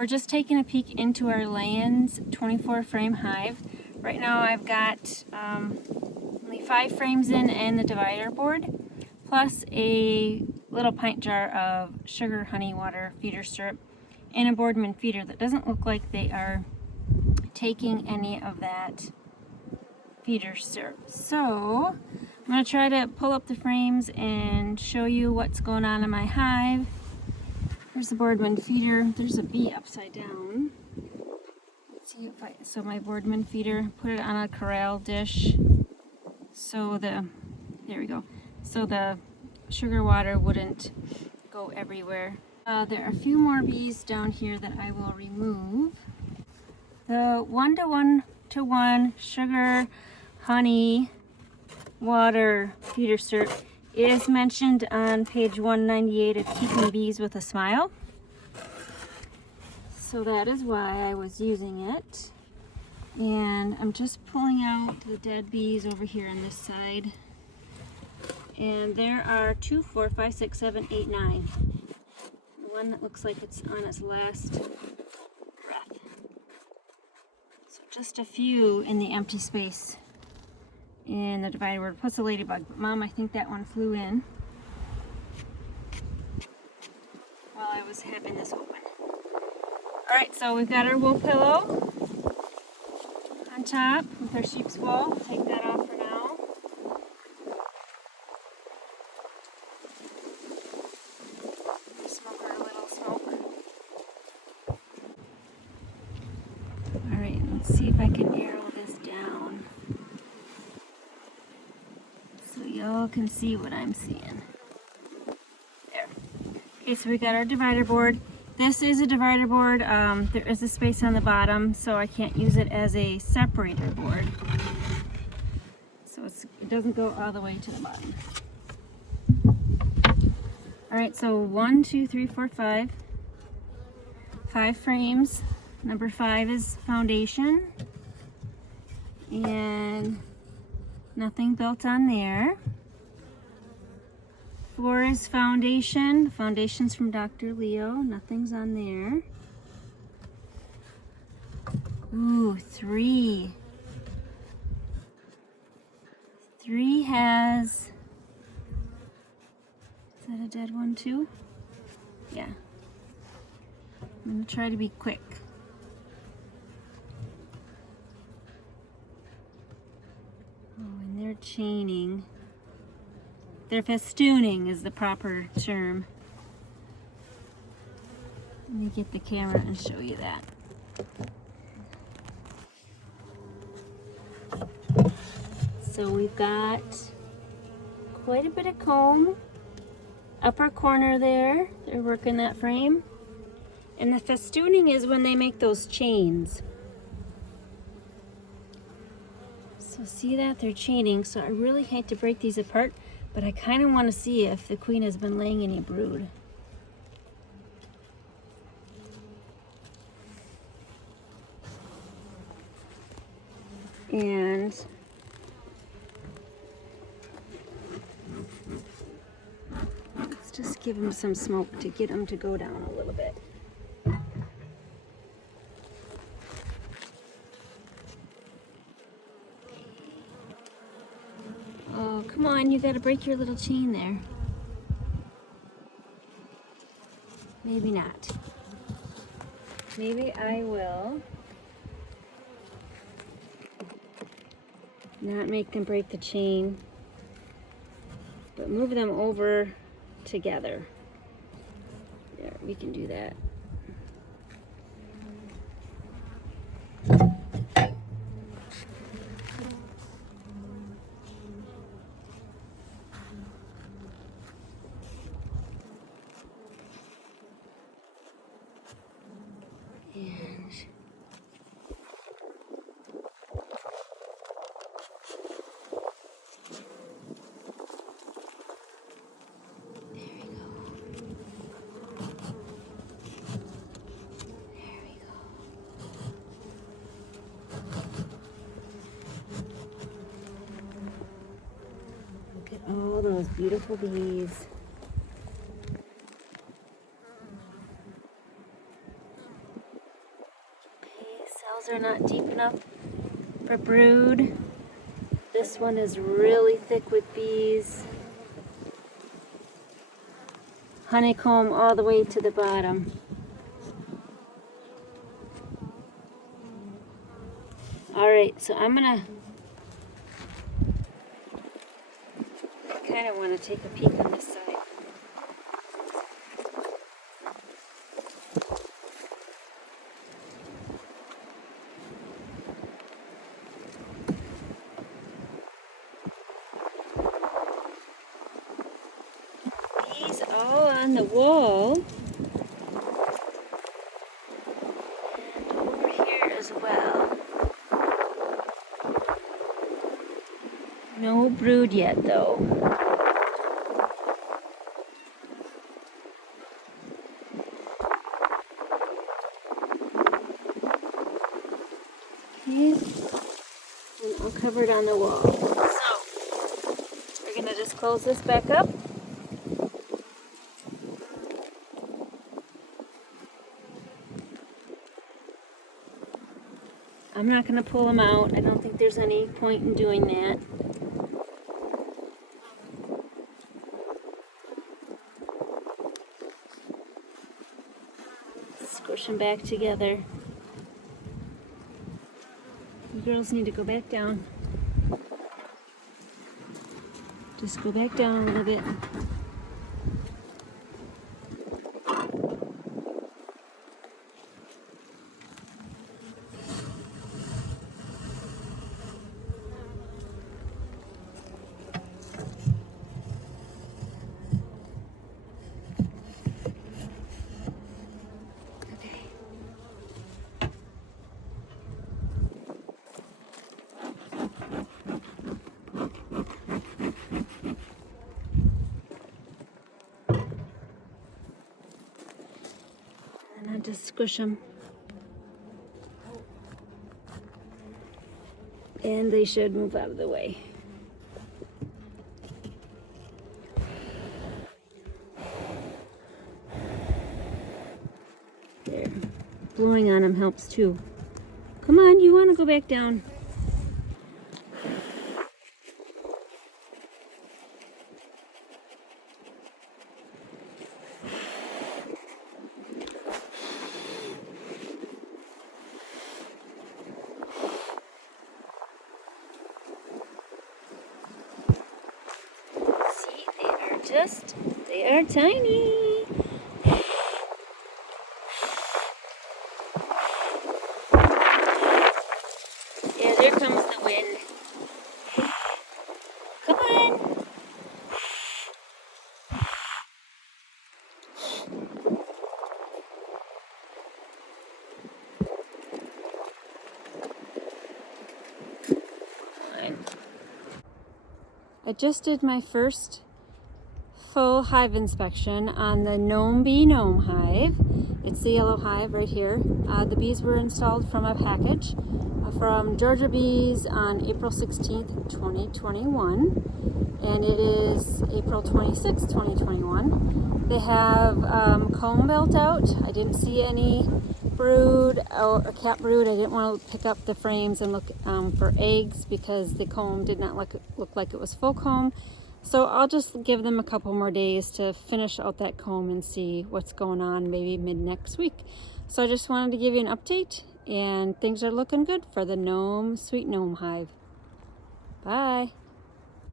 We're just taking a peek into our Layens 24 frame hive. Right now I've got only 5 frames in and the divider board, plus a little pint jar of sugar, honey, water, feeder syrup, and a Boardman feeder that doesn't look like they are taking any of that feeder syrup. So I'm going to try to pull up the frames and show you what's going on in my hive. There's the Boardman feeder. There's a bee upside down. Let's see if so my Boardman feeder, put it on a corral dish so there we go. So the sugar water wouldn't go everywhere. There are a few more bees down here that I will remove. The 1:1 sugar, honey, water, feeder syrup is mentioned on page 198 of Keeping Bees with a Smile. So that is why I was using it. And I'm just pulling out the dead bees over here on this side. And there are 2, 4, 5, 6, 7, 8, 9. The one that looks like it's on its last breath. So just a few in the empty space in the divider board, plus a ladybug. But Mom, I think that one flew in while I was having this open. Alright, so we've got our wool pillow on top with our sheep's wool. Take that off for now. Smoke her a little smoke. Alright, let's see if I can arrow this down so y'all can see what I'm seeing. There. Okay, so we got our divider board. This is a divider board. There is a space on the bottom, so I can't use it as a separator board. So it doesn't go all the way to the bottom. Alright, so 1, 2, 3, 4, 5. 5 frames. Number 5 is foundation. And nothing built on there. 4 is foundation. Foundation's from Dr. Leo. Nothing's on there. Ooh, 3. 3 has... Is that a dead one too? Yeah. I'm going to try to be quick. Oh, and they're chaining. They're festooning is the proper term. Let me get the camera and show you that. So we've got quite a bit of comb. Upper corner there, they're working that frame. And the festooning is when they make those chains. So see that? They're chaining. So I really hate to break these apart, but I kind of want to see if the queen has been laying any brood. And let's just give them some smoke to get them to go down a little bit. Oh, come on, you got to break your little chain there. Maybe not. Maybe I will not make them break the chain, but move them over together. There, we can do that. all those beautiful bees. cells are not deep enough for brood. This one is really thick with bees. Honeycomb all the way to the bottom. Alright, so I'm gonna kind of want to take a peek on this side. Bees all on the wall. And over here as well. No brood yet though. Okay. And all covered on the wall. So, we're going to just close this back up. I'm not going to pull them out. I don't think there's any point in doing that. Squish them back together. You girls need to go back down. Just go back down a little bit. And I just squish them. And they should move out of the way. There. Blowing on them helps too. Come on, you want to go back down. They are tiny. Yeah, there comes the wind. Come on. I just did my first full hive inspection on the Gnome Bee Gnome Hive. It's the yellow hive right here. The bees were installed from a package from Georgia Bees on April 16th, 2021, and it is April 26th, 2021. They have comb built out. I didn't see any brood or cap brood. I didn't want to pick up the frames and look for eggs because the comb did not look like it was full comb. So I'll just give them a couple more days to finish out that comb and see what's going on, maybe mid next week. So I just wanted to give you an update, and things are looking good for the Sweet Gnome Hive. Bye.